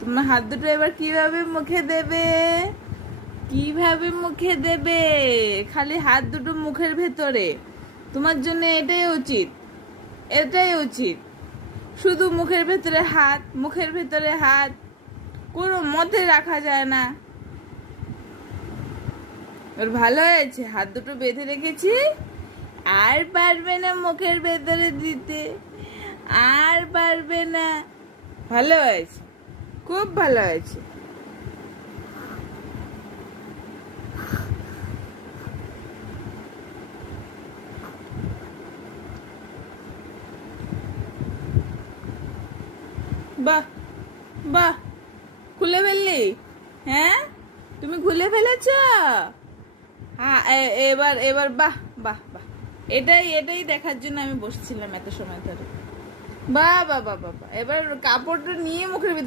তোমার হাত দুটো এবার কিভাবে মুখে দেবে? কিভাবে মুখে দেবে? খালি হাত দুটো মুখের ভেতরে। তোমার জন্য এটাই উচিত, এটাই উচিত। শুধু মুখের ভেতরে হাত, মুখের ভেতরে হাত, কোনো মতে রাখা যায় না। ওর ভালো হয়েছে, হাত দুটো বেঁধে রেখেছি, আর পারবে না মুখের ভেতরে দিতে, আর পারবে না। ভালো হয়েছে, খুব ভালো হয়েছে। বাহ বাহ, খুলে ফেললি? হ্যাঁ, তুমি খুলে ফেলেছ। হ্যাঁ, এবার এবার বাহ বাহ বাহ, এটাই এটাই দেখার জন্য আমি বসছিলাম এত সময় ধরে। বাহ বাহ বাহ বাহ বাহ। এবার কাপড়টা নিয়ে মুখের ভিতরে